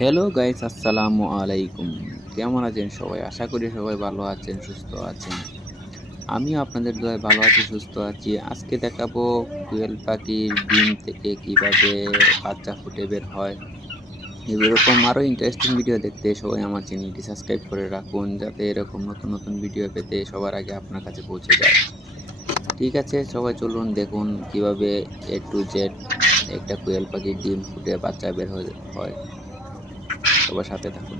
Hello guys, আসসালামু আলাইকুম। কেমন আছেন সবাই? আশা করি সবাই ভালো আছেন, সুস্থ আছেন। আমিও আপনাদের দোয়ায় ভালো আছি, সুস্থ আছি। আজকে দেখাবো কোয়েল পাখির ডিম থেকে কিভাবে বাচ্চা ফুটে বের হয়। এরকম আরো ইন্টারেস্টিং ভিডিও দেখতে সবাই আমার চ্যানেলটি সাবস্ক্রাইব করে রাখুন, যাতে এরকম নতুন নতুন ভিডিও পেতে সবার আগে আপনার কাছে পৌঁছে যায়। ঠিক আছে, সবাই চলুন দেখুন কিভাবে A to Z একটা কোয়েল পাখির ডিম ফুটে বাচ্চা বের হয়। সবার সাথে থাকুন।